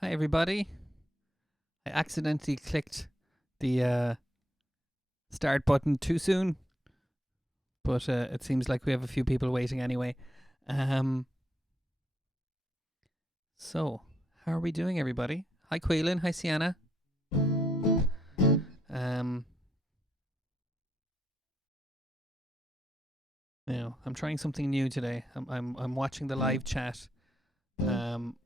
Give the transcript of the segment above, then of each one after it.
Hi, everybody. I accidentally clicked the start button too soon, but it seems like we have a few people waiting anyway. Um, so, how are we doing, everybody? Hi, Quaylen. Hi, Sienna. Um, now, I'm trying something new today. I'm watching the live chat um,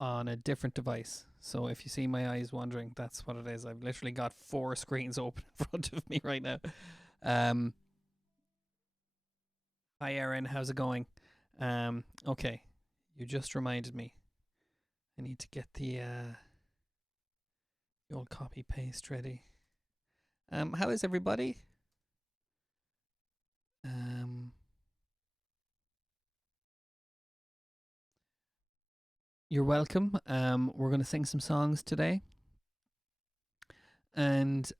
on a different device. So if you see my eyes wandering, that's what it is. I've literally got four screens open in front of me right now. Um, Hi, Erin. How's it going? Okay, you just reminded me. I need to get the old copy paste ready. How is everybody? Um, you're welcome. We're going to sing some songs today, and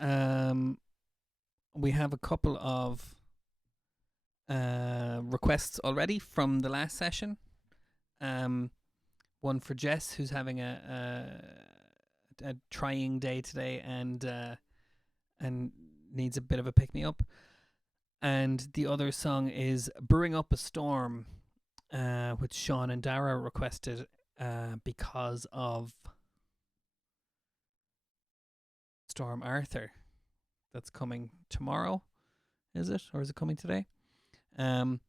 we have a couple of requests already from the last session. Um, one for Jess, who's having a trying day today, and needs a bit of a pick me up. And the other song is Brewing Up a Storm, which Sean and Dara requested because of Storm Arthur that's coming tomorrow. Is it? Or is it coming today? Um,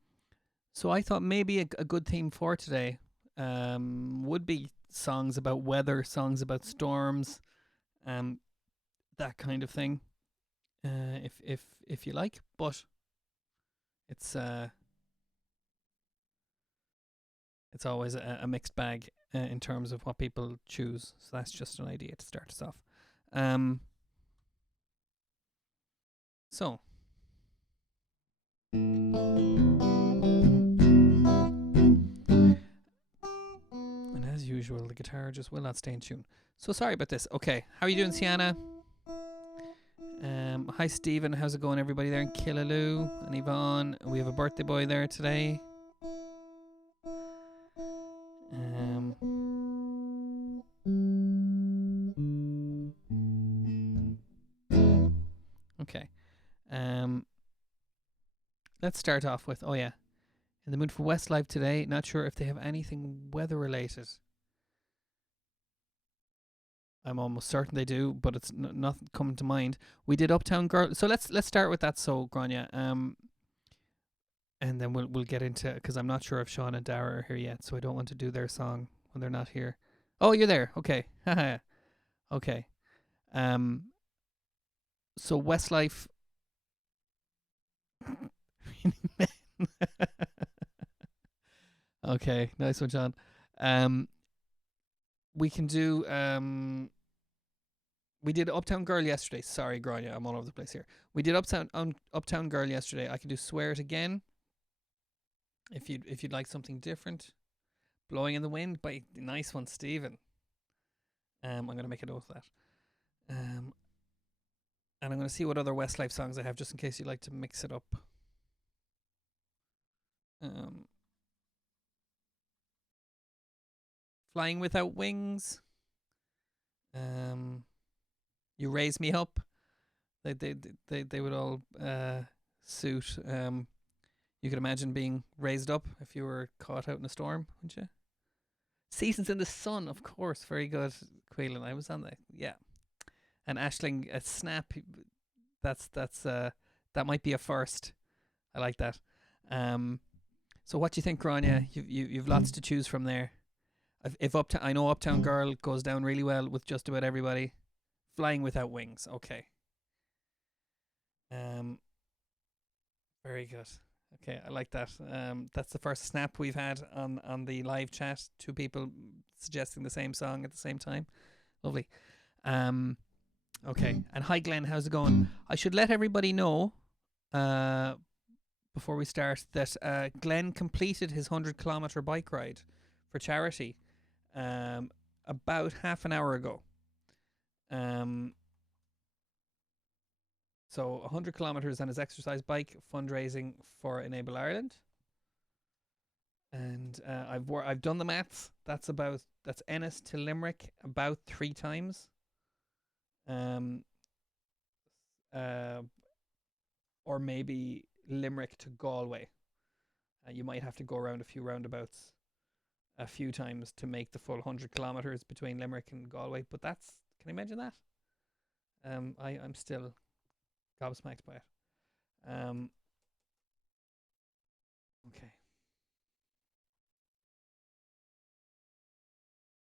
so I thought maybe a good theme for today would be songs about weather, songs about storms, um, that kind of thing. If you like, but it's uh, it's always a mixed bag in terms of what people choose. So that's just an idea to start us off. Um, so, and as usual, the guitar just will not stay in tune. So sorry about this. Okay, how are you doing, Sienna? Hi, Stephen. How's it going, everybody there in Killaloo and Yvonne? We have a birthday boy there today. Um, okay. Um, let's start off with, oh yeah, in the mood for Westlife today. Not sure if they have anything weather related. I'm almost certain they do, but it's nothing coming to mind. We did Uptown Girl, so let's start with that. So Grania, and then we'll get into, because I'm not sure if Sean and Dara are here yet, so I don't want to do their song when they're not here. Oh, you're there. Okay. Okay. Um. So Westlife. Okay. Nice one, John. Um. We can do. We did Uptown Girl yesterday. Sorry, Grania, I'm all over the place here. We did Uptown Girl yesterday. I can do Swear It again if you'd like something different. Blowing in the Wind by nice one, Stephen. I'm gonna make a note of that. Um, and I'm gonna see what other Westlife songs I have just in case you like to mix it up. Um, Flying Without Wings. Um, You Raise Me Up. They would all suit. You could imagine being raised up if you were caught out in a storm, wouldn't you? Seasons in the Sun, of course, very good, Quaylen. I was on that, yeah. And Ashling, a snap. That might be a first. I like that. Um, so what do you think, Grania? You've lots to choose from there. If Uptown, I know Uptown Girl goes down really well with just about everybody. Flying Without Wings, okay. Um, Very good. Okay, I like that. That's the first snap we've had on the live chat. Two people suggesting the same song at the same time. Lovely. Um, okay. And hi, Glenn. How's it going? I should let everybody know uh, before we start that Glenn completed his 100-kilometer bike ride for charity about half an hour ago. Um, so 100 kilometers on his exercise bike, fundraising for Enable Ireland. And I've done the maths. That's Ennis to Limerick about 3 times. Um, uh, or maybe Limerick to Galway. You might have to go around a few roundabouts a few times to make the full 100 kilometers between Limerick and Galway. But that's, can you imagine that? I'm still gobsmacked by it. Um, okay.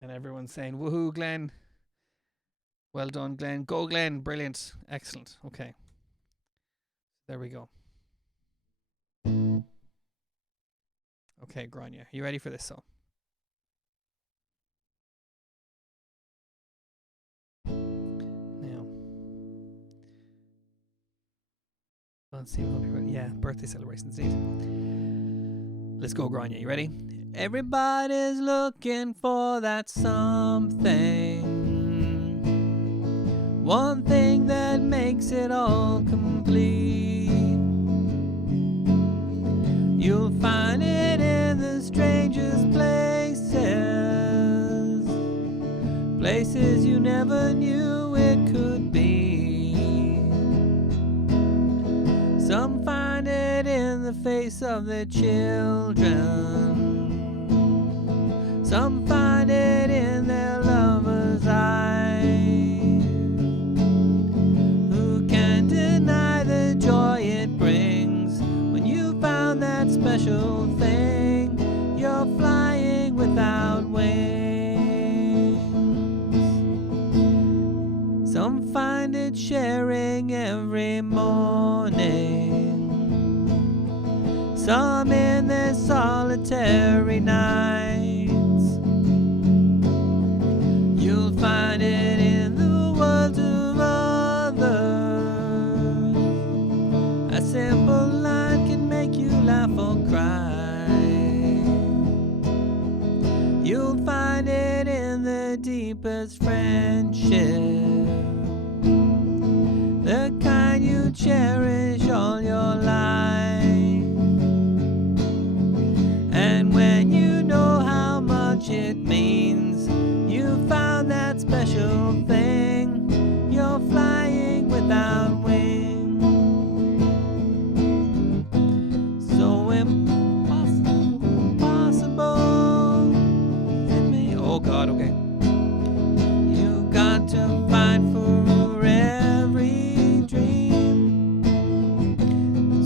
And everyone's saying, woohoo, Glenn. Well done, Glenn. Go, Glenn. Brilliant. Excellent. Okay. There we go. Okay, Grania. You ready for this song? Now. Let's see. Yeah, birthday celebrations indeed. Let's go, Grania. You ready? Everybody's looking for that something. One thing that makes it all complete. You'll find it in the strangest places. Places you never knew it could be. Some find it in the face of their children. Some find it in their lover's eyes. Who can deny the joy it brings when you found that special thing? You're flying without wings. Some find it sharing every morning. Some in their solitary nights. You'll find it in the words of others. A simple line can make you laugh or cry. You'll find it in the deepest friendship, the kind you cherish all your life. And when you know how much it means, you found that special thing. You're flying without wings. So impossible. Oh God, okay. You got to fight for every dream.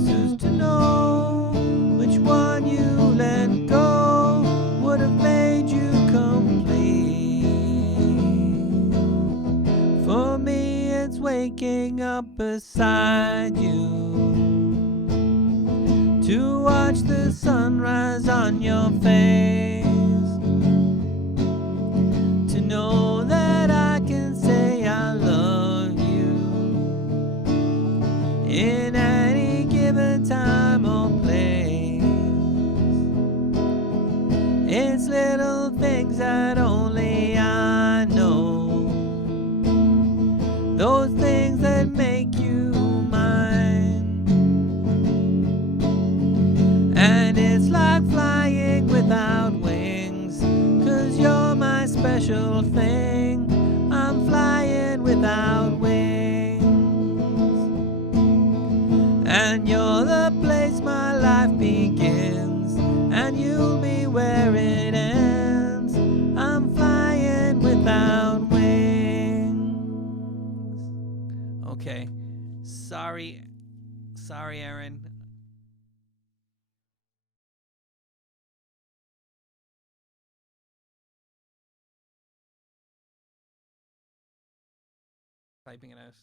Just to know which one you let go would have made you complete. For me, it's waking up beside you to watch the sunrise on your face. To know that I can say I love you in any given time or place. It's little things that only I know, those things that make you mine. And it's like flying without wings, 'cause you're my special thing. I'm flying without wings. And you're the place my life begins, and you'll be where it ends. I'm flying without wings. Okay. Sorry, Aaron. Typing it out.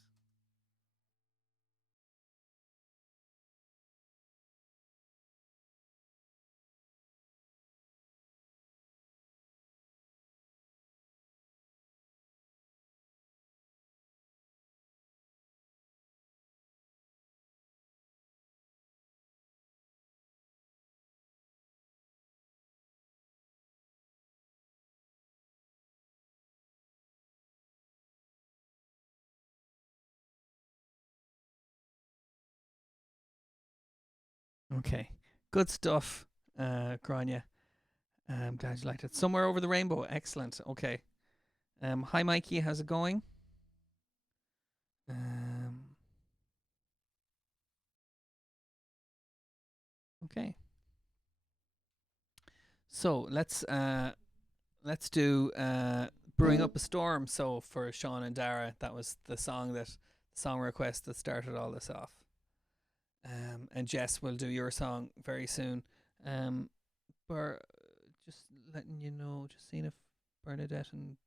Okay. Good stuff, Grania. I'm glad you liked it. Somewhere Over the Rainbow. Excellent. Okay. Hi, Mikey. How's it going? Okay. So let's do Brewing Up a Storm. So for Sean and Dara, that was the song request that started all this off. And Jess will do your song very soon. But just letting you know, just seeing if Bernadette and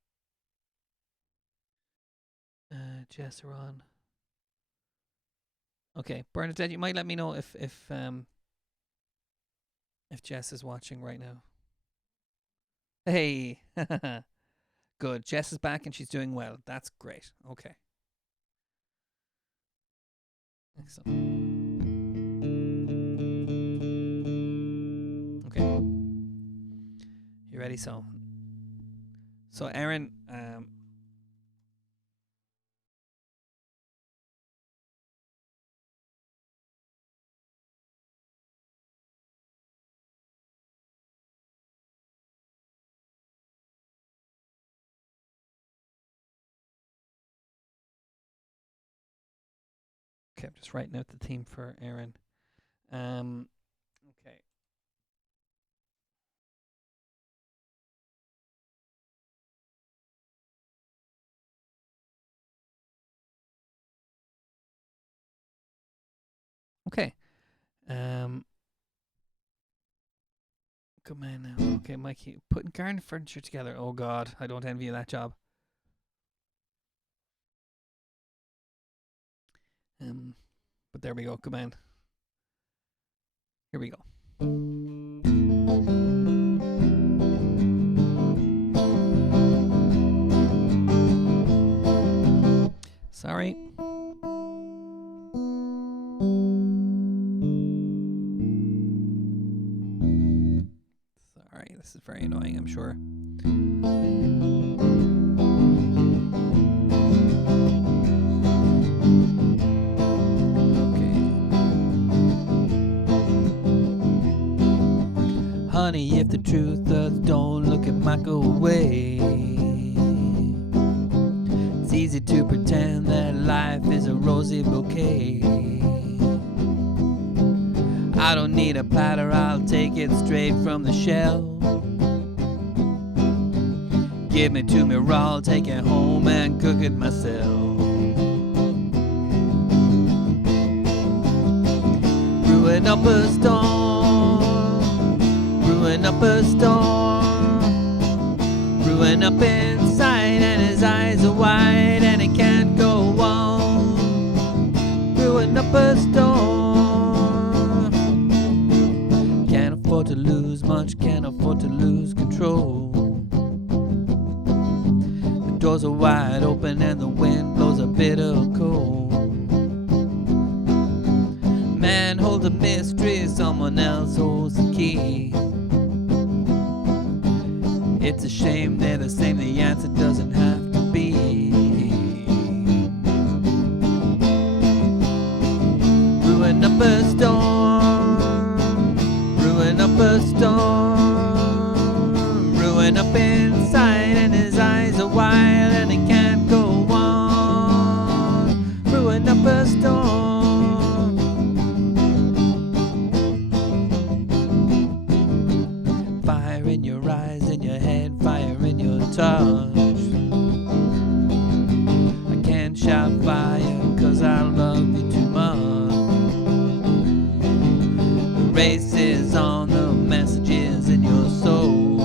Jess are on. Okay, Bernadette, you might let me know if Jess is watching right now. Hey, good. Jess is back and she's doing well. That's great. Okay. Excellent. Okay. You ready? So Erin, okay, I'm just writing out the theme for Erin. Okay. Okay. Good man now. Okay, Mikey, putting garden furniture together. Oh God, I don't envy you that job. But there we go. Good man. Here we go. Sorry. Sorry, this is very annoying, I'm sure. Honey, if the truth does, don't look at my go away. It's easy to pretend that life is a rosy bouquet. I don't need a platter, I'll take it straight from the shelf. Give me to me raw, take it home and cook it myself. Brewing up a storm, brewing up a storm, brewing up inside, and his eyes are wide and he can't go on. Brewing up a storm, can't afford to lose much, can't afford to lose control. The doors are wide open and the wind blows a bitter cold. Man holds a mystery, someone else holds the key. It's a shame they're the same, the answer doesn't have to be. Brewing up a storm, brewing up a storm, brewing up inside, and his eyes are wild and he can't go on. Brewing up a storm. Fire in your eyes, in your head, fire in your touch. I can't shout fire 'cause I love you too much. The race is on, the messages in your soul.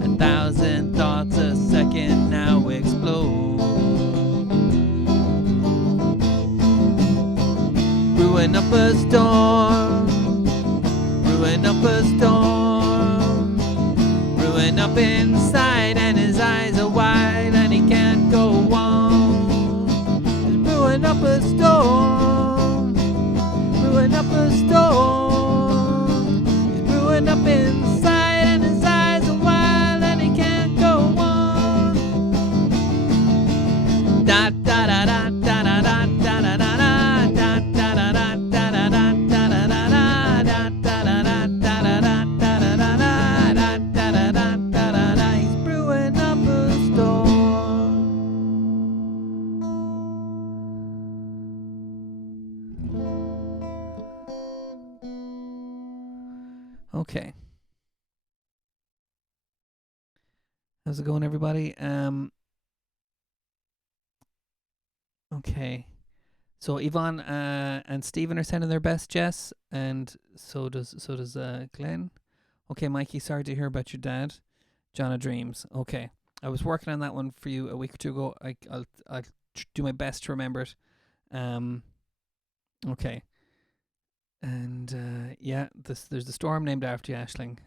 1,000 thoughts a second now explode. Brewing up a storm, brewing up a storm, brewing up inside, and his eyes are wide and he can't go on. He's brewing up a storm, brewing up a storm. He's brewing up inside, and his eyes are wide and he can't go on. Da da da da da da da da da da. Da da da da da da da da da da da. Okay. How's it going, everybody? Okay. So Yvonne and Stephen are sending their best, Jess, and so does Glenn. Okay, Mikey, sorry to hear about your dad. John of Dreams. Okay. I was working on that one for you a week or two ago. I'll do my best to remember it. Okay. And yeah, there's the storm named after you, Ashling.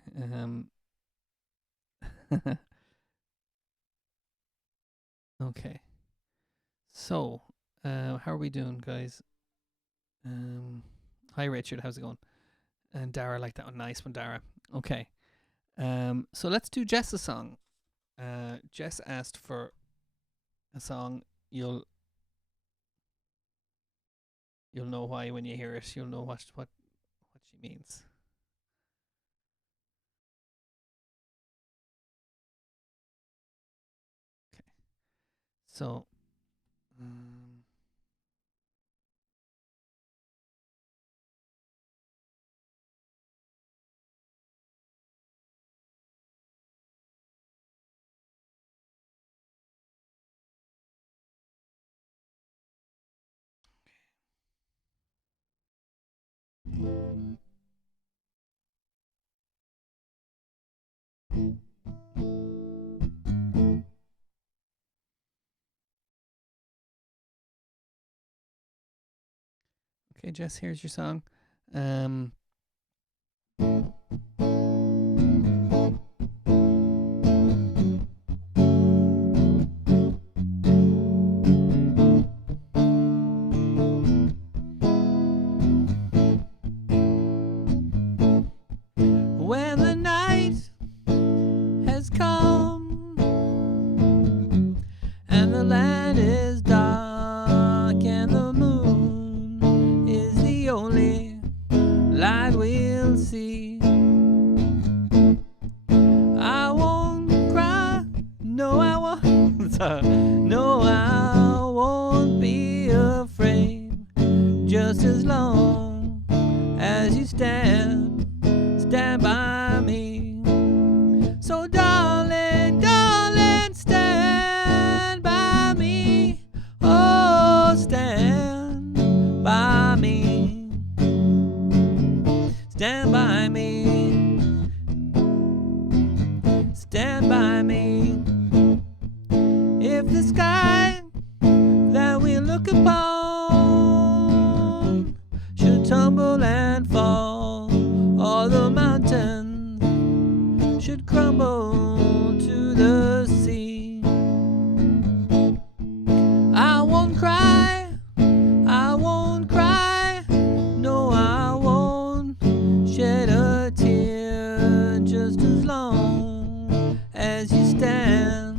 Okay. So, how are we doing, guys? Hi, Richard. How's it going? And Dara, like that one. Nice one, Dara. Okay. So let's do Jess's song. Jess asked for a song. You'll know why when you hear it. You'll know what she means. Okay. So. Okay, Jess, here's your song. When the night has come and the land is dark and the moon is the only light we'll see, I won't cry, no I won't no I won't be afraid, just as long as you stand by me. So darling, darling, stand by me. Oh, stand by me. Stand by me. Stand by me. If the sky that we look upon should tumble and fall, all the mountains should crumble to the sea, I won't cry, I won't cry, no I won't shed a tear, just as long as you stand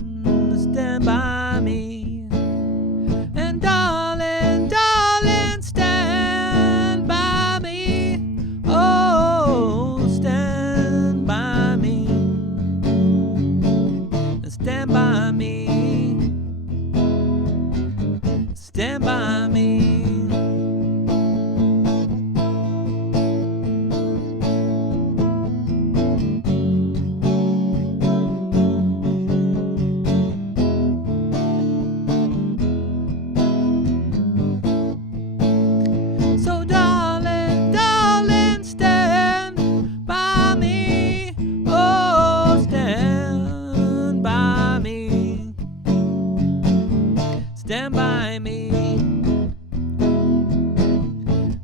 by me. And darling, darling, stand by me. Oh, stand by me. Stand by me. Stand by me. So darling, darling, stand by me. Oh, stand by me. Stand by me.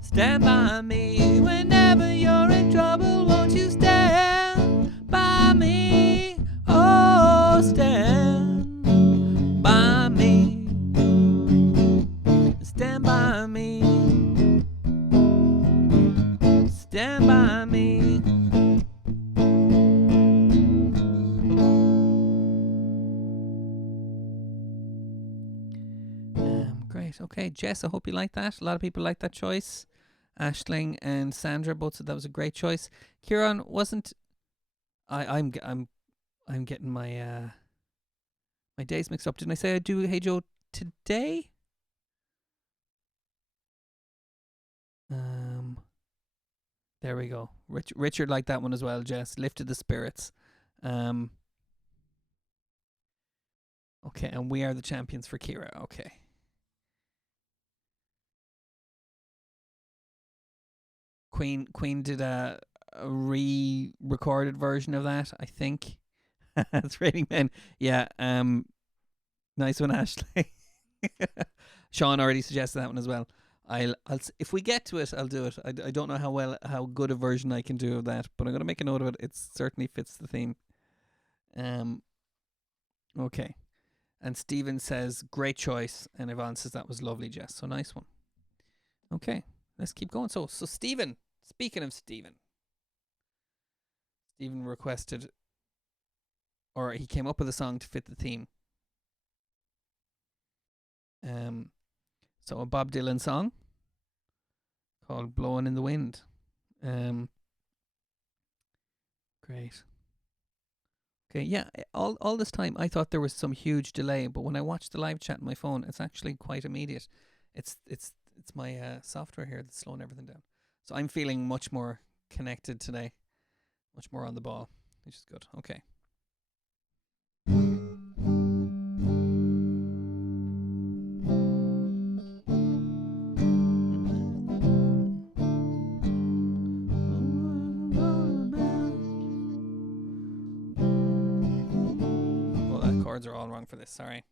Stand by me. Whenever you're in trouble, won't you stand by me? Oh, stand by me. Stand by me. Stand by me. Great. Okay, Jess, I hope you like that. A lot of people like that choice. Ashling and Sandra both said that was a great choice. Kieran wasn't. I'm getting my my days mixed up. Didn't I say I'd do Hey Joe today? There we go. Richard liked that one as well, Jess. Lifted the spirits. Okay, and we are the champions for Kira. Okay. Queen did a re-recorded version of that, I think. It's Raining Men. Yeah. Nice one, Ashley. Sean already suggested that one as well. I'll if we get to it, I'll do it. I don't know how good a version I can do of that, but I'm gonna make a note of it. It certainly fits the theme. Okay. And Stephen says great choice, and Yvonne says that was lovely, Jess. So nice one. Okay, let's keep going. So Stephen. Speaking of Stephen requested, or he came up with a song to fit the theme. So a Bob Dylan song called "Blowing in the Wind." Great. Okay, yeah. All this time I thought there was some huge delay, but when I watched the live chat on my phone, it's actually quite immediate. It's my software here that's slowing everything down. So I'm feeling much more connected today, much more on the ball, which is good. Okay. Well, the chords are all wrong for this. Sorry.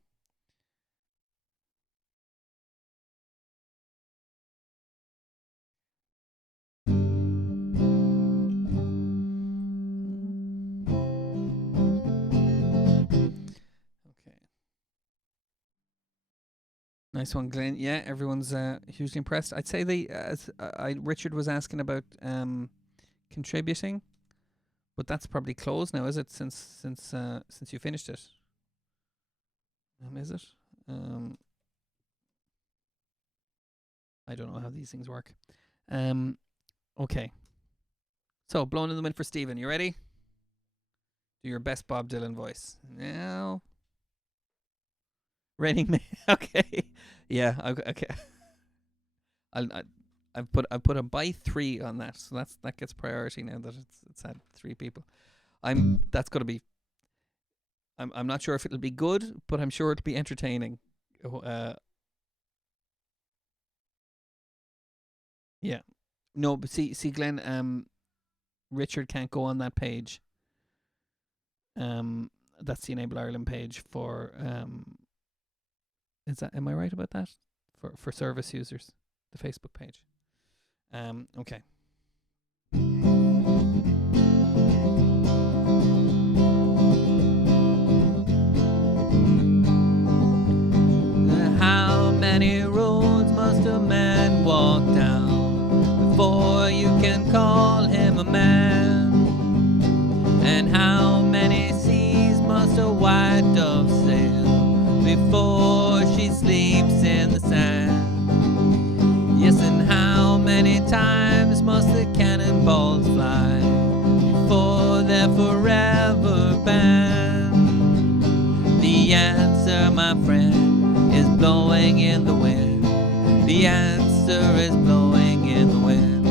Nice one, Glenn. Yeah, everyone's hugely impressed. I'd say Richard was asking about contributing, but that's probably closed now, is it? Since you finished it, is it? I don't know how these things work. Okay. So, Blowing in the Wind for Stephen. You ready? Do your best Bob Dylan voice now. Raining Men. Okay. Yeah. Okay. I've put a by 3 on that, so that gets priority now that it's had 3 people. That's gonna be. I'm not sure if it'll be good, but I'm sure it'll be entertaining. Yeah. No, but see, Glenn. Richard can't go on that page. That's the Enable Ireland page for am I right about that? For service users, the Facebook page. Okay. How many roads must a man walk down before you can call him a man? And how many seas must a white dove sail before she sleeps in the sand? Yes, and how many times must the cannonballs fly before they're forever banned? The answer, my friend, is blowing in the wind. The answer is blowing in the wind.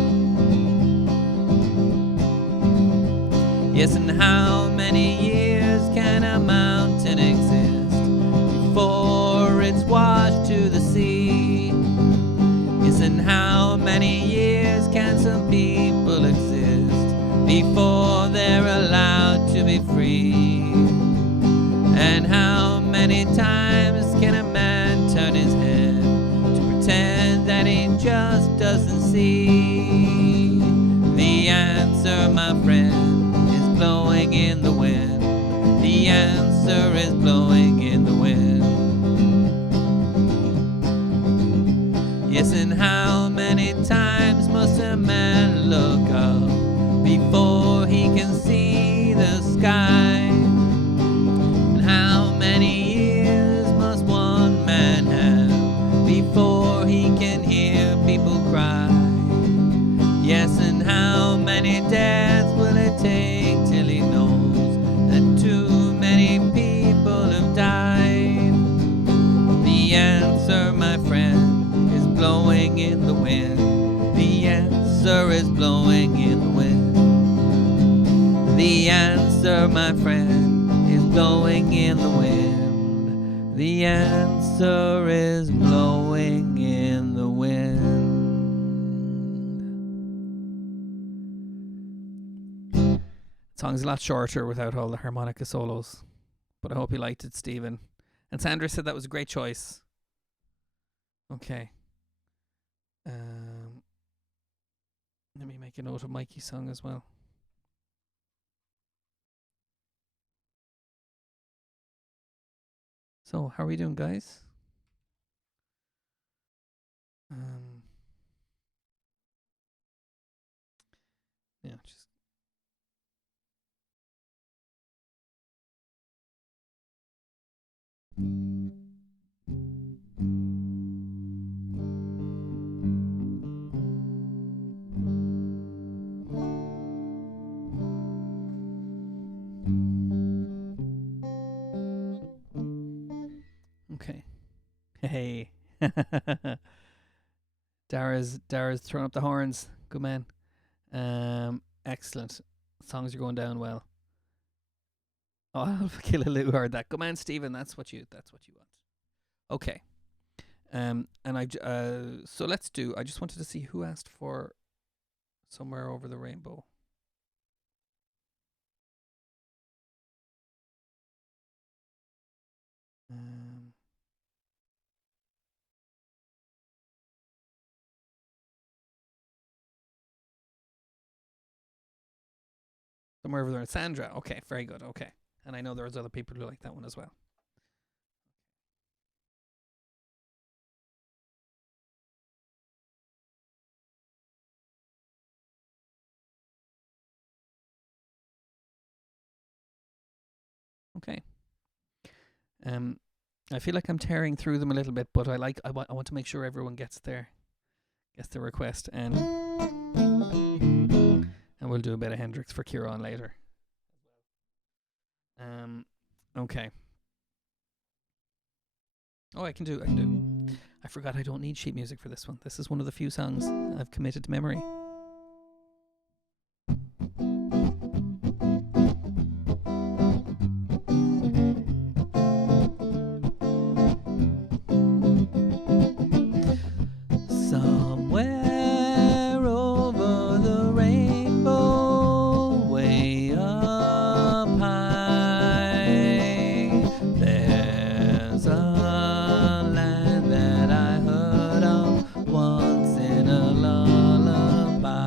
Yes, and how many years can a mountain exist before it's washed to the sea? Yes, and how many years can some people exist before they're allowed to be free? And how many times can a man turn his head to pretend that he just doesn't see? The answer, my friend, is blowing in the wind. The answer is blowing in the wind. Yes, and how many times must a man look up before he can see the sky? And how many years must one man have before he can hear people cry? Yes, and how many deaths will it take till he knows that too many people have died? The answer, my friend, is blowing in the wind. The answer is blowing in The answer, my friend, is blowing in the wind. The answer is blowing in the wind. The song's a lot shorter without all the harmonica solos, but I hope you liked it, Stephen. And Sandra said that was a great choice. Okay. Let me make a note of Mikey's song as well. So, how are we doing, guys? Yeah, just okay. Hey. Dara's throwing up the horns. Good man. Excellent. Songs are going down well. Oh, Alpha Killer Lou heard that. Good man, Stephen. That's what you want. Okay. And so let's do. I just wanted to see who asked for Somewhere Over the Rainbow. Somewhere Over there, Sandra. Okay, very good. Okay, and I know there was other people who like that one as well. Okay. I feel like I'm tearing through them a little bit, but I want to make sure everyone gets their request, and we'll do a bit of Hendrix for Kieran later. Okay. Oh, I can do. I forgot I don't need sheet music for this one. This is one of the few songs I've committed to memory. Somewhere over the rainbow, way up high, there's a land that I heard of once in a lullaby.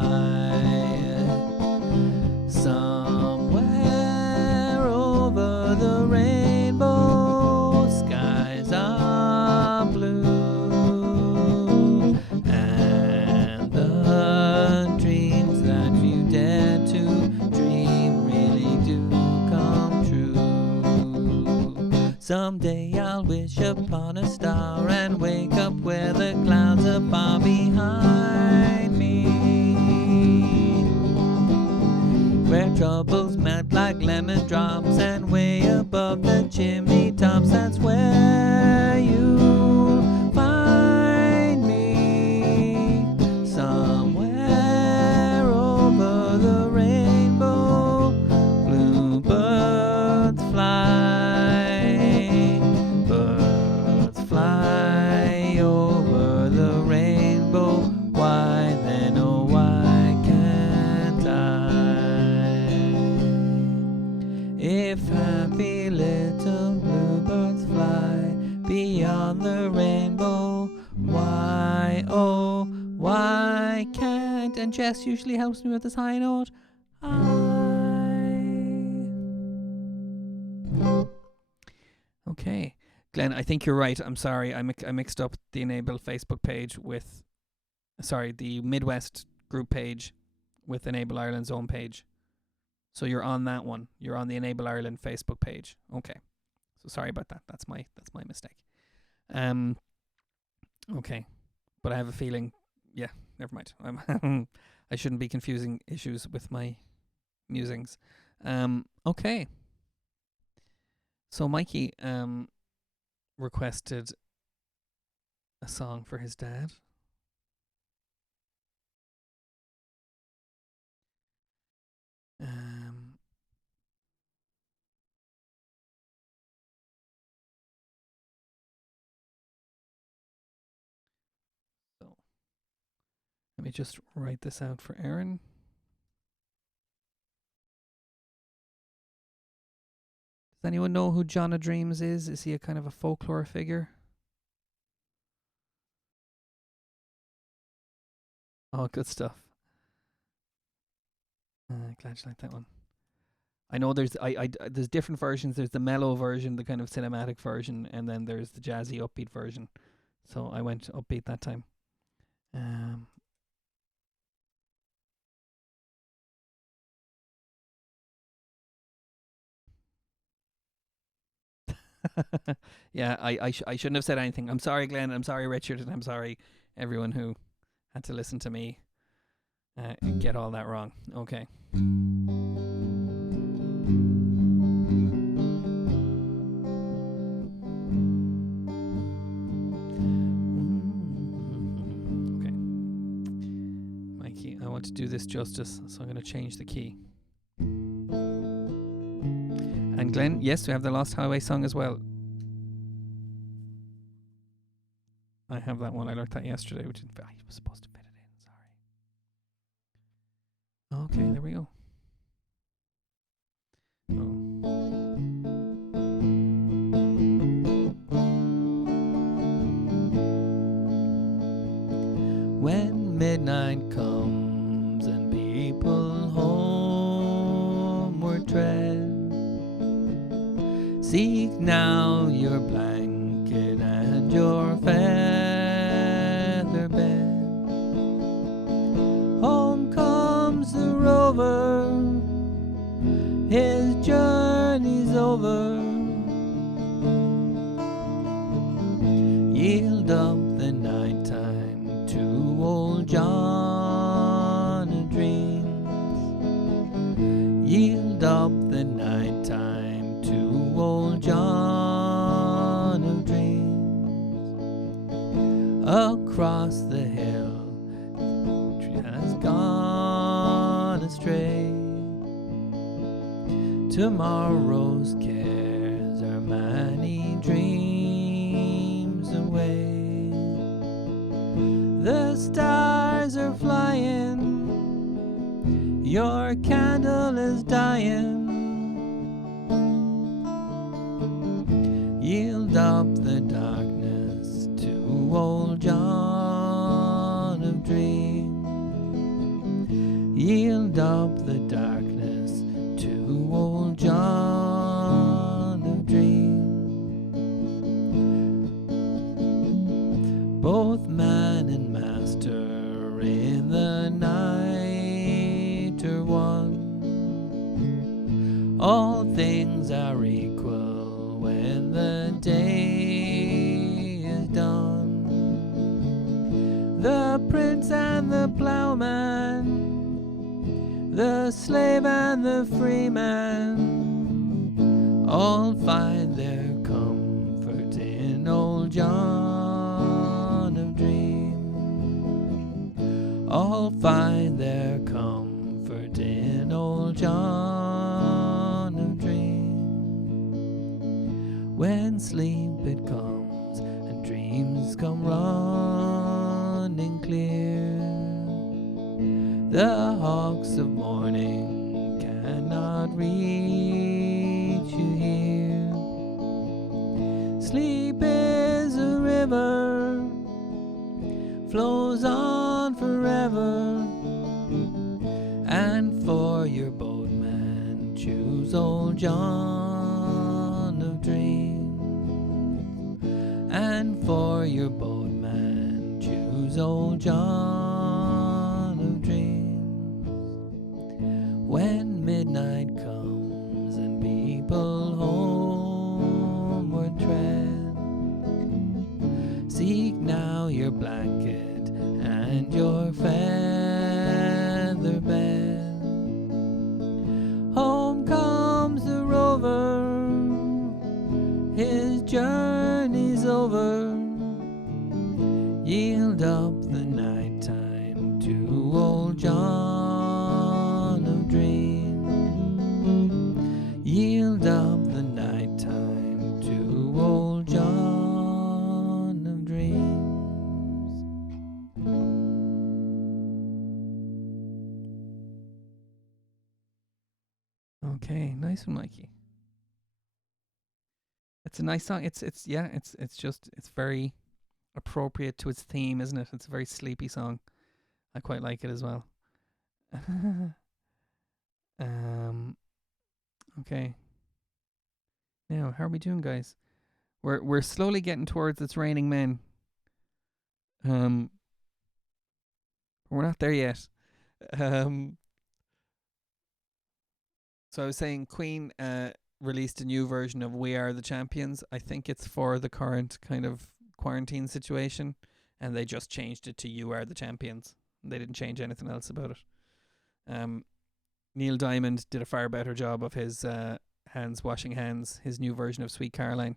Somewhere over the rainbow, skies are blue, and the dreams that you dare to dream really do come true. Someday I'll wish upon a star and wake up where the clouds are far behind me, where troubles melt like lemon drops, and way above the chimney tops, that's where you'll find me. Somewhere over the rainbow, bluebirds fly, birds fly over the rainbow. Why then, oh why can't I? If happy little bluebirds fly beyond the rainbow, why, oh, why can't? And Jess usually helps me with this high note. Okay. Glenn, I think you're right. I'm sorry. I mixed up the Enable Facebook page with, the Midwest group page with Enable Ireland's own page. So you're on that one. You're on the Enable Ireland Facebook page. Okay. So sorry about that. That's my mistake. Okay. But I have a feeling, yeah, never mind. I shouldn't be confusing issues with my musings. Okay. So Mikey requested a song for his dad. just write this out for Aaron. Does anyone know who John O' Dreams is? Is he a kind of a folklore figure? Oh, good stuff. Glad you like that one. I know there's there's different versions. There's the mellow version, the kind of cinematic version, and then there's the jazzy upbeat version. So I went upbeat that time. Yeah, I shouldn't have said anything. I'm sorry, Glenn. I'm sorry, Richard, and I'm sorry everyone who had to listen to me get all that wrong. Okay. Okay. My key. I want to do this justice, so I'm going to change the key. And Glenn, yes, we have the Lost Highway song as well. I have that one. I learned that yesterday, which I was supposed to fit it in. Sorry. Okay, there we go. When midnight comes and people homeward tread, seek now your blanket and your feather bed. Home comes the rover, his journey's over. Yield up the night time to old John O' Dreams. Yield up the night time to old John O' Dreams. Across the hill, the tree has gone astray. Tomorrow's cares are many dreams away. The stars are flying, your candle is dying. Yield up the darkness to old John O' Dreams. Yield up the darkness to old John O' Dreams. Both man and master in the night are one. All things are equal when the day is done. The prince and the plowman, the slave and the free man, all find their comfort in old John O' Dreams. All find their comfort in old John O' Dreams. When sleep it comes and dreams come running clear, the hawks of morning cannot reach you here. Sleep is a river, flows on forever, and for your boatman choose old John O' Dreams. And for your boatman choose old John O' Dreams. When midnight comes and people homeward tread, seek now your blanket and your feather bed. Home comes the rover, his journey's over. Yield up the night time Okay, nice one, Mikey. It's a nice song. It's very appropriate to its theme, isn't it? It's a very sleepy song. I quite like it as well. Okay. Now, how are we doing, guys? We're slowly getting towards It's Raining Men. We're not there yet. So I was saying Queen released a new version of We Are the Champions. I think it's for the current kind of quarantine situation, and they just changed it to You Are the Champions. They didn't change anything else about it. Neil Diamond did a far better job of his Hands Washing Hands, his new version of Sweet Caroline.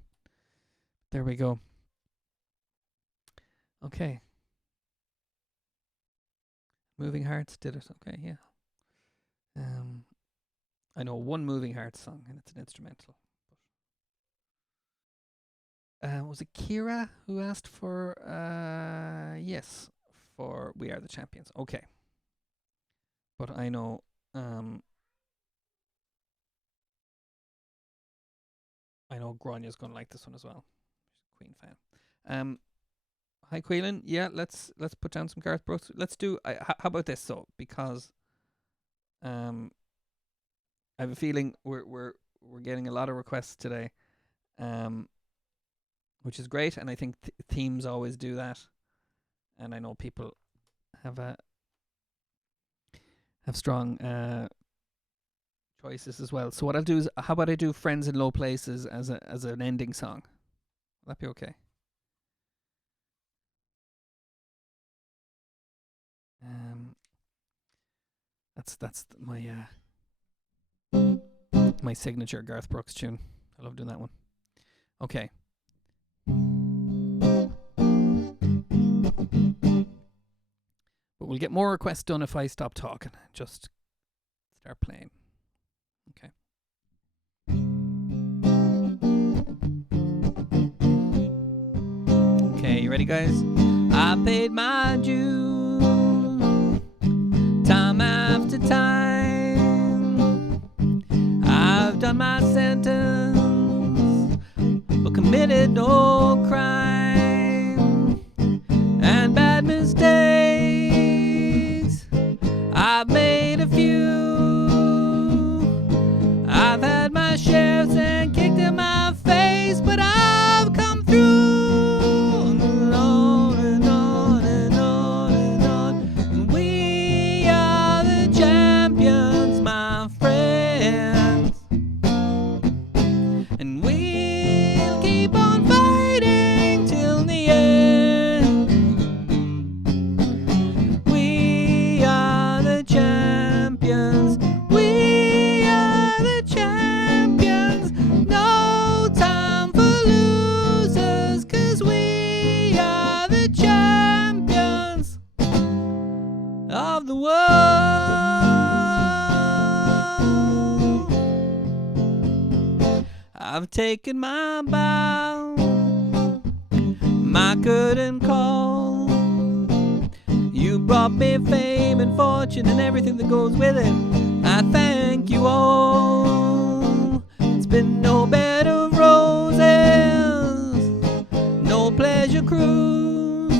There we go. Okay. Moving Hearts did it. Okay, yeah. I know one Moving Hearts song, and it's an instrumental. Was it Kira who asked for yes, for We Are the Champions? Okay. But I know Granya's gonna like this one as well. She's a Queen fan. Hi Quillen. Yeah, let's put down some Garth Brooks. Let's do how about this though, because I have a feeling we're getting a lot of requests today, which is great, and I think themes always do that, and I know people have strong choices as well. So what I'll do is, how about I do Friends in Low Places as an ending song? Will that be okay? That's my signature Garth Brooks tune. I love doing that one. Okay. But we'll get more requests done if I stop talking. Just start playing. Okay. Okay, you ready, guys? I paid my dues time after time. I've done my sentence, but committed no crime and bad mistakes. I've made a few. I've had my shares and kicked in my face, but I've come through. And on and on and on and on. And we are the champions, my friends. And we'll keep on fighting till the end. We are the champions. We are the champions. No time for losers, 'cause we are the champions of the world. I've taken my bow, my curtain call. You brought me fame and fortune and everything that goes with it. I thank you all. It's been no bed of roses, no pleasure cruise.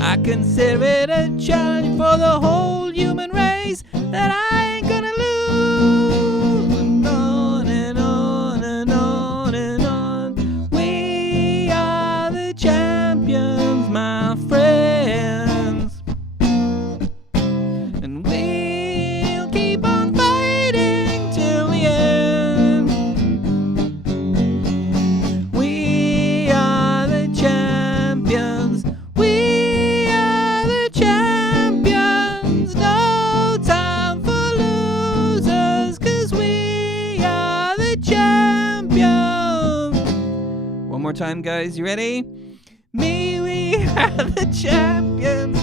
I consider it a challenge for the whole human race that I ain't gonna lose. And on and on and on and on. We are the champions, my friends. And we'll keep on fighting till the end. We are the champions. We are the champions. No time for losers, 'cause we are the champions. One more time, guys. You ready? We are the champions,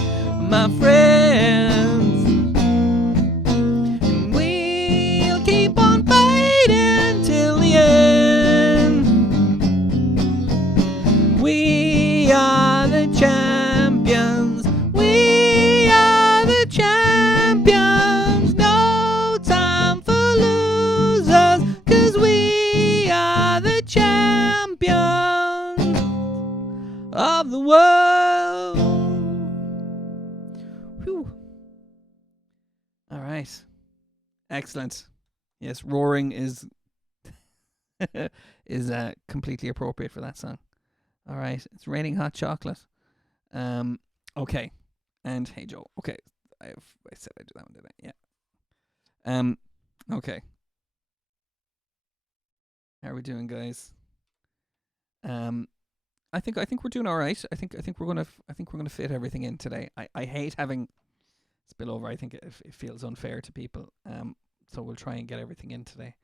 my friends. And we'll keep on fighting till the end. We are the champions. We are the champions. No time for losers. Excellent. Yes, roaring is is completely appropriate for that song. All right, it's raining hot chocolate. Okay, and Hey Joe. Okay, I said I'd do that one, didn't I? Yeah. Okay. How are we doing, guys? I think we're doing all right. I think we're gonna fit everything in today. I hate having spillover. I think it feels unfair to people. So we'll try and get everything in today.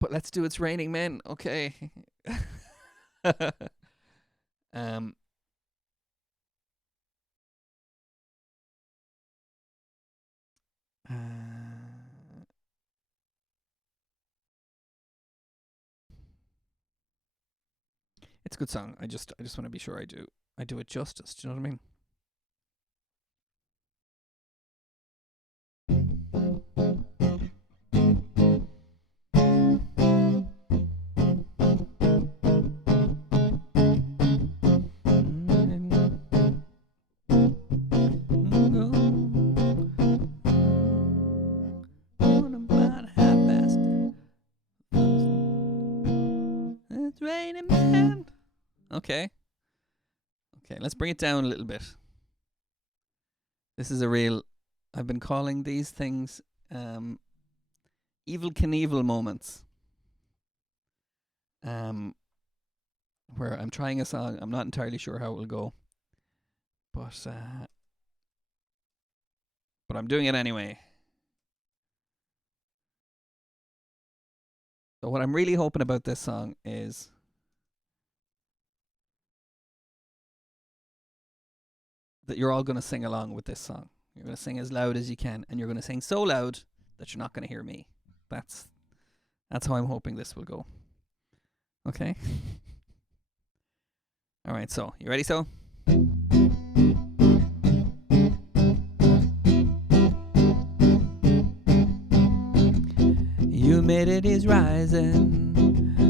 But let's do It's Raining Men. Okay. It's a good song. I just want to be sure I do it justice. Do you know what I mean? It's raining man. Okay, let's bring it down a little bit. This is a real, I've been calling these things Evel Knievel moments. Where I'm trying a song, I'm not entirely sure how it will go, but I'm doing it anyway. So what I'm really hoping about this song is that you're all going to sing along with this song. You're going to sing as loud as you can, and you're going to sing so loud that you're not going to hear me. That's how I'm hoping this will go. Okay? All right, so, you ready, so? Humidity's rising,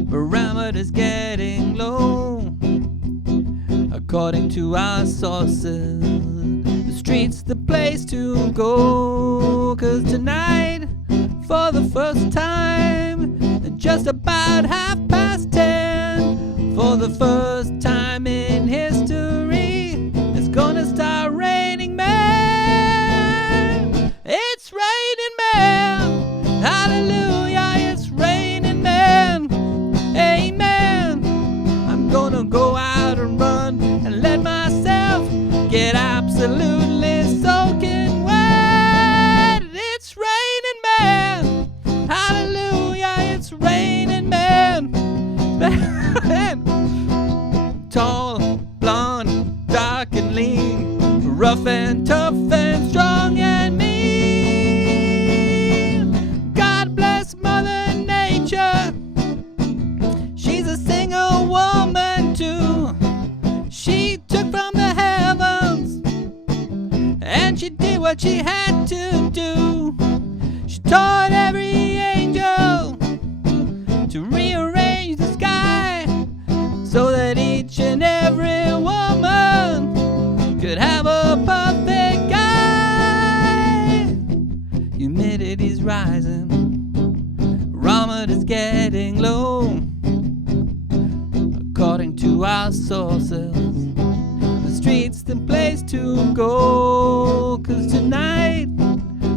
barometer's getting low. According to our sources, the street's the place to go. 'Cause tonight, for the first time, just about 10:30, for the first time in history, it's gonna start raining men. It's raining men. Hallelujah, it's raining men. Amen. I'm gonna go out and run and let myself get absolutely soaking wet. It's raining men. Hallelujah, it's raining men. Tall, blonde, dark and lean, rough and tough and strong and mean. God bless Mother Nature. She's a single woman too. She took from the heavens and she did what she had to do. She taught every angel to rearrange the sky so that each and every woman could have a perfect guy. Humidity's rising, barometer's getting low. According to our sources, the street's the place to go. 'Cause tonight,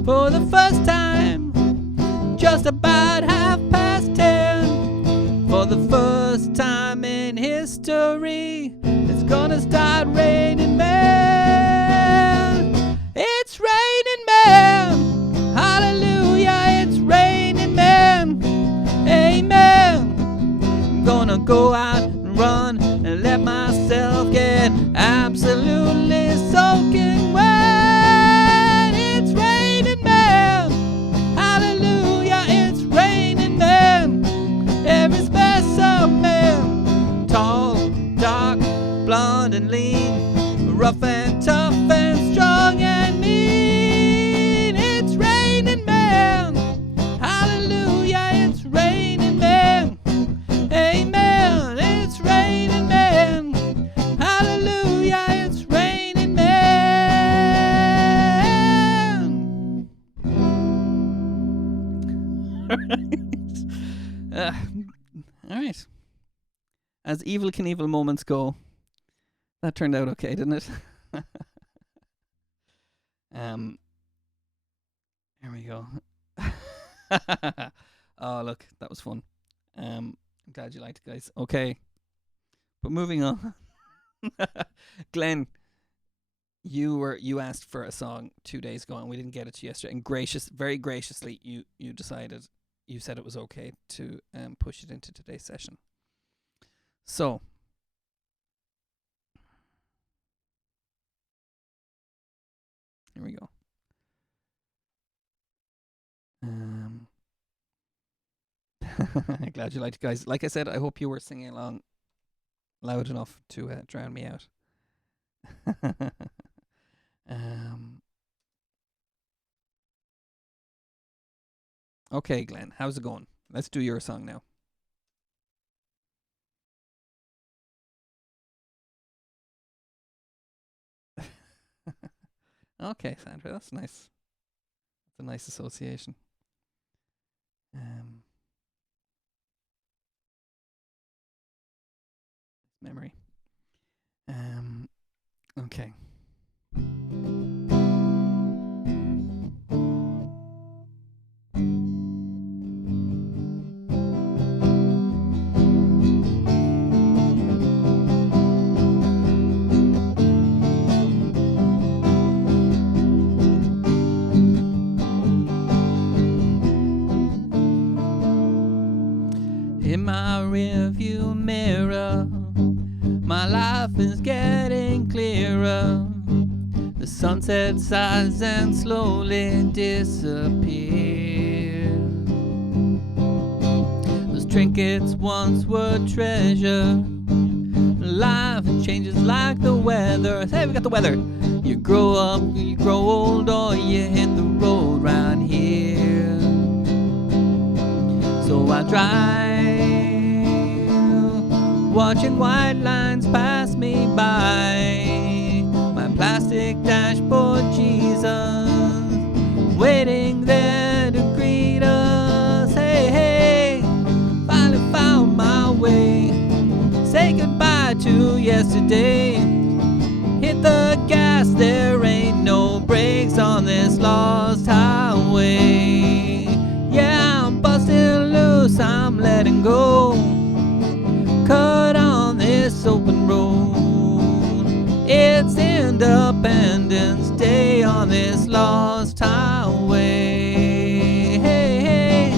for the first time, just about 10:30, for the first time in history, it's gonna start raining men. It's raining men. Hallelujah, it's raining men. Amen. I'm gonna go out and run and let myself get absolutely soaking wet. It's raining men. Hallelujah, it's raining men. Every specimen, tall, dark, blonde and lean, rough All right. As Evel Knievel moments go, that turned out okay, didn't it? Here we go. Oh, look, that was fun. I'm glad you liked it, guys. Okay, but moving on. Glenn, you asked for a song 2 days ago, and we didn't get it to you yesterday. And very graciously, you decided, you said it was okay to push it into today's session. So, here we go. Glad you liked it, guys. Like I said, I hope you were singing along loud enough to drown me out. Okay, Glenn, how's it going? Let's do your song now. Okay, Sandra, that's nice. That's a nice association. Memory. Okay. In my rearview mirror, my life is getting clearer. The sunset sighs and slowly disappears. Those trinkets once were treasure. Life changes like the weather. Hey, we got the weather. You grow up, you grow old, or you hit the road round here. So I drive, watching white lines pass me by. My plastic dashboard, Jesus, waiting there to greet us. Hey, hey, finally found my way. Say goodbye to yesterday. Hit the gas, there ain't no brakes on this lost highway. Yeah, I'm busting loose, I'm letting go. Cut on this open road. It's Independence Day on this lost highway. Hey, hey.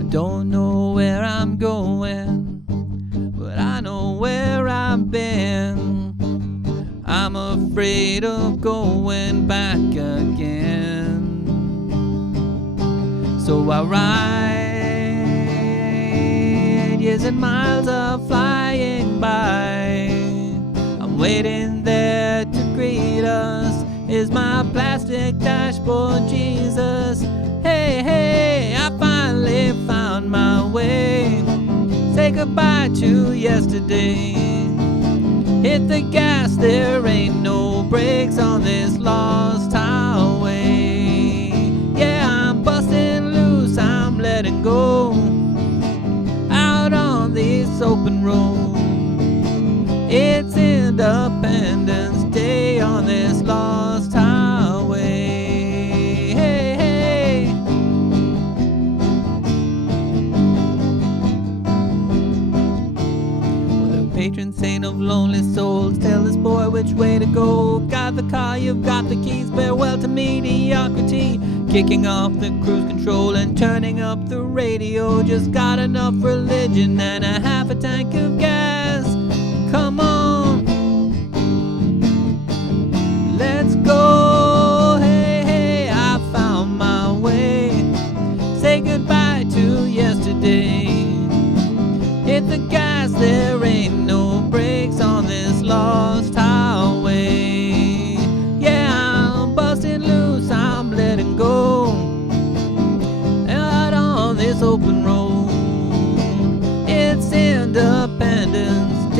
I don't know where I'm going, but I know where I've been. I'm afraid of going back again. So I ride, years and miles are flying by. I'm waiting there to greet us. Is my plastic dashboard, Jesus. Hey, hey, I finally found my way. Say goodbye to yesterday. Hit the gas, there ain't no brakes on this lost highway. Yeah, I'm busting loose, I'm letting go. Out on this open road. It's Independence Day on this lost highway. Hey, hey. Well, the patron saint of lonely souls, tell this boy which way to go. Got the car, you've got the keys, farewell to mediocrity. Kicking off the cruise control and turning up the radio. Just got enough religion and a half a tank of gas. Come on, let's go. Hey, hey, I found my way. Say goodbye to yesterday. Hit the gas, there ain't no brakes on this lost highway. Yeah, I'm busting loose, I'm letting go. Out on this open road. It's Independence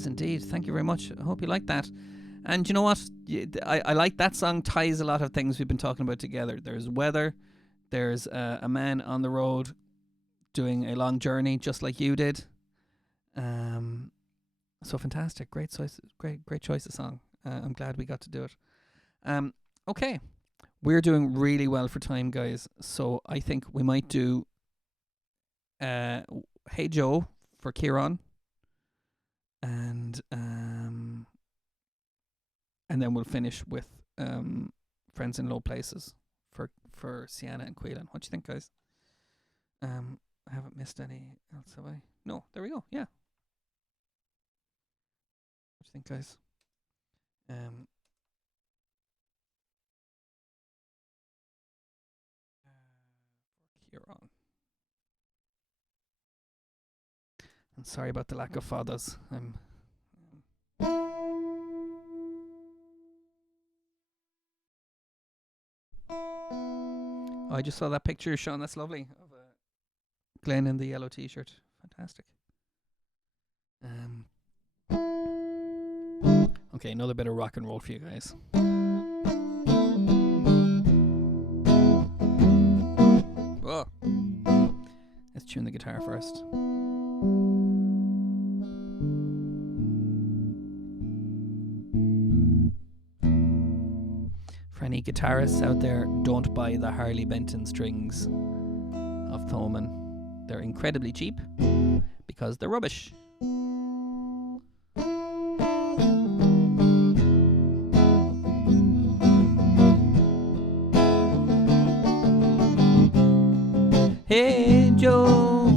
is indeed. Thank you very much. I hope you like that. And you know what? I like that song. Ties a lot of things we've been talking about together. There's weather. There's a man on the road doing a long journey, just like you did. So fantastic. Great choice. Great choice of song. I'm glad we got to do it. Okay. We're doing really well for time, guys. So I think we might do Hey Joe for Kieran. And then we'll finish with Friends in Low Places for Sienna and Quillan. What do you think, guys? I haven't missed any else, have I? No, there we go. Yeah. What do you think, guys? Kieran. I'm sorry about the lack of fathers. Oh, I just saw that picture, Sean. That's lovely. Of Glenn in the yellow t-shirt. Fantastic. Okay, another bit of rock and roll for you guys. Whoa. Let's tune the guitar first. For any guitarists out there, don't buy the Harley Benton strings of Thomann. They're incredibly cheap because they're rubbish. Hey Joe,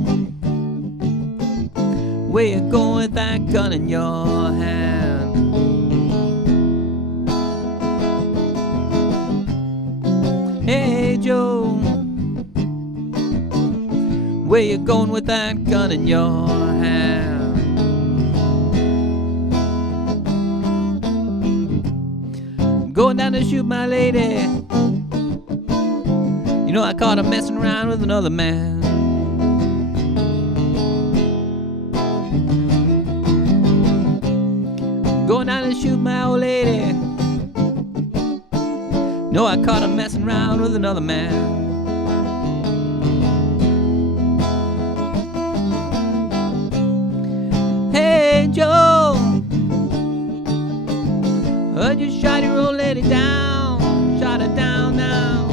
where you going with that gun in your hand? Hey Joe, where you going with that gun in your hand? I'm going down to shoot my lady. You know I caught her messing around with another man. I'm going down to shoot my old lady. No, I caught her messing around with another man. Hey Joe, I just shot your old lady down, shot her down now.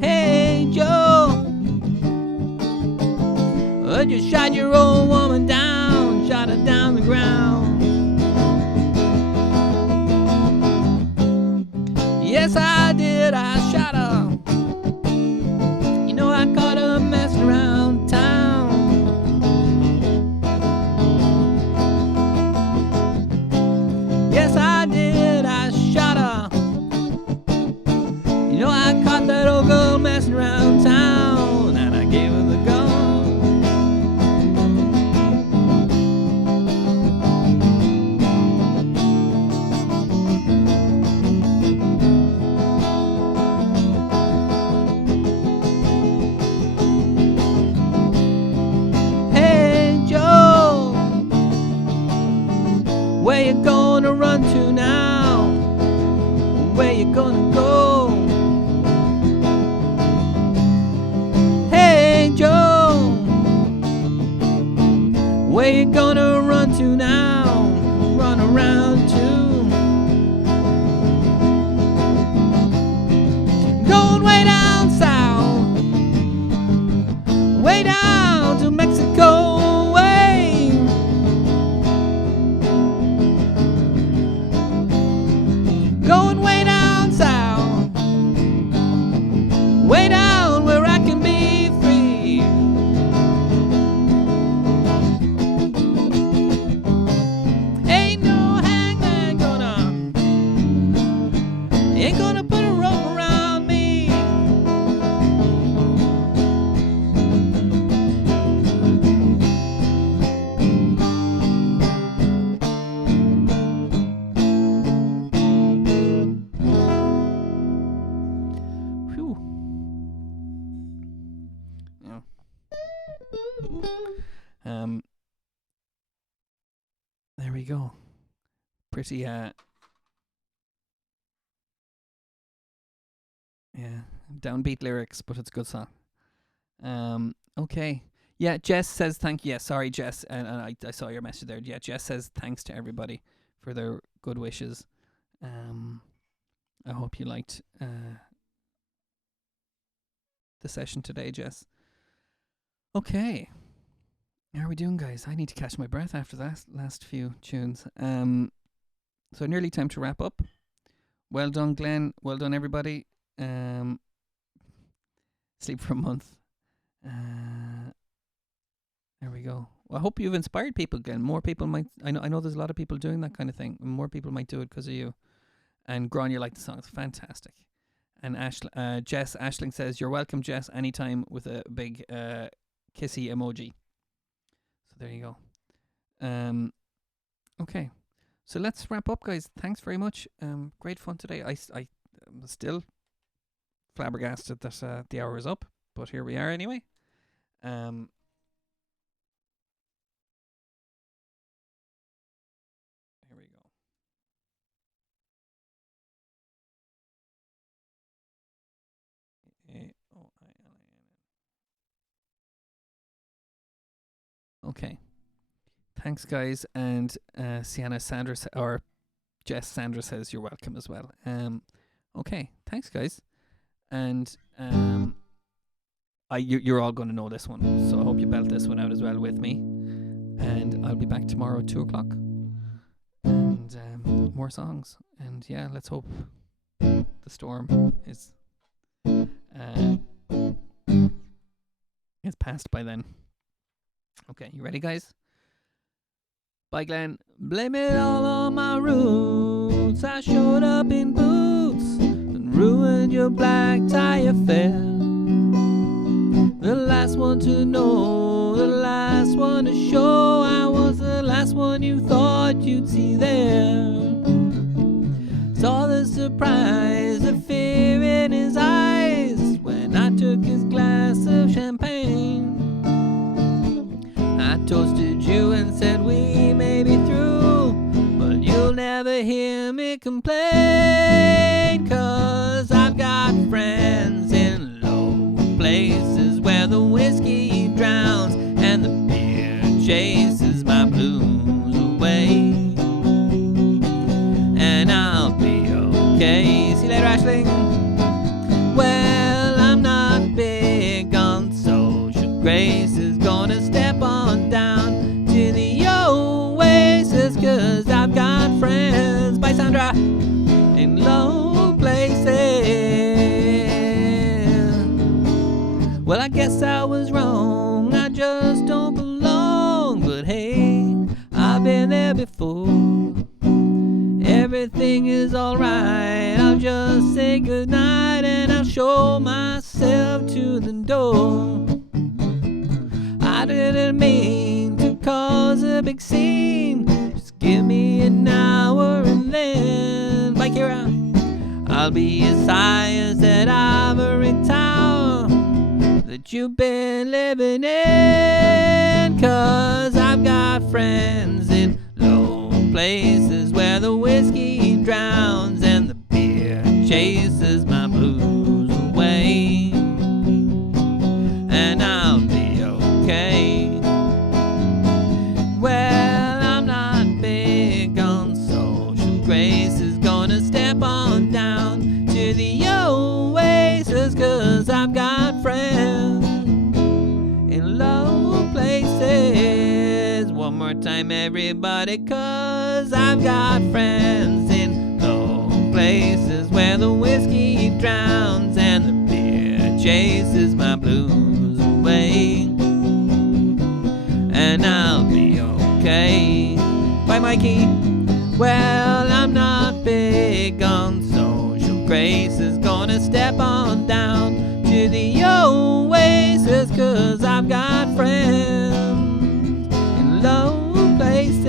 Hey Joe, I just shot your old woman down, shot her down the ground. Yes, I did, I shot her. You know I caught her messing around town. Yes, I did, I shot her. You know I caught that old girl messing around town, and I gave her the gun. Where you gonna run to now? Where you gonna go? Hey Joe, where you gonna run to now? Run around to? Going way down south, way down to Mexico way. There we go. Pretty downbeat lyrics, but it's a good song. Okay. Yeah, Jess says thank you. Yeah, sorry, Jess, and I saw your message there. Yeah, Jess says thanks to everybody for their good wishes. I hope you liked the session today, Jess. Okay. How are we doing, guys? I need to catch my breath after that last few tunes. So nearly time to wrap up. Well done, Glenn. Well done, everybody. Sleep for a month. There we go. Well, I hope you've inspired people, Glenn. More people might. I know there's a lot of people doing that kind of thing. More people might do it because of you. And Gron, you like the song. It's fantastic. And Jess Ashling says, "You're welcome, Jess, anytime," with a big kissy emoji. So there you go. Okay. So let's wrap up, guys. Thanks very much. Great fun today. I was still flabbergasted that the hour is up, but here we are anyway. Here we go. Okay. Thanks, guys. And Sienna Sandra or Jess Sandra says you're welcome as well. Okay. Thanks, guys. And you're all going to know this one, so I hope you belt this one out as well with me. And I'll be back tomorrow at 2:00, and more songs. And yeah, let's hope the storm is past by then. Okay, you ready, guys? Bye, Glenn. Blame it all on my roots. I showed up in boots and ruined your black tie affair. The last one to know, the last one to show. I was the last one you thought you'd see there. Saw the surprise, the fear in his eyes when I took his glass of champagne. I toasted you and said we may be through, but you'll never hear me complain, 'cause I've got friends in low places where the whiskey drowns and the beer chases my blues away. And I'll be okay. See you later, Aisling. Well, I'm not big on social graces. Gonna step on down to the Oasis, 'cause I've got friends. Bye, Sandra. In low places. Well, I guess I was wrong. I just don't belong. But hey, I've been there before. Everything is alright. I'll just say goodnight and I'll show myself to the door. I didn't mean to cause a big scene. Just give me an hour and then, bye, Kira, I'll be as high as that ivory tower that you've been living in. 'Cause I've got friends in low places where the whiskey drowns and the beer chases my blues away. And I'll be okay. Well, I'm not big on social graces. Gonna step on down to the Oasis, 'cause I've got friends in low places. One more time, everybody, 'cause I've got friends in low places where the whiskey drowns and the beer chases my blues away. And I'll be okay. Bye, Mikey. Well, I'm not big on social graces. Gonna step on down to the Oasis, 'cause I've got friends in low places.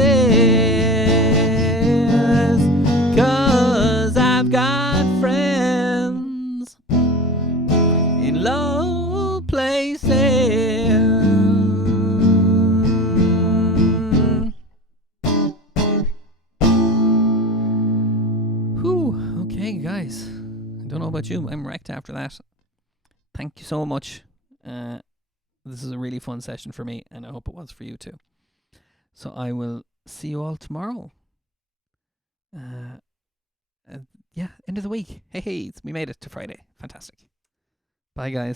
'Cause I've got friends in low places. guys, I don't know about you, I'm wrecked after that. Thank you so much. This is a really fun session for me, and I hope it was for you too. So I will see you all tomorrow. Yeah, end of the week. Hey, we made it to Friday. Fantastic. Bye, guys.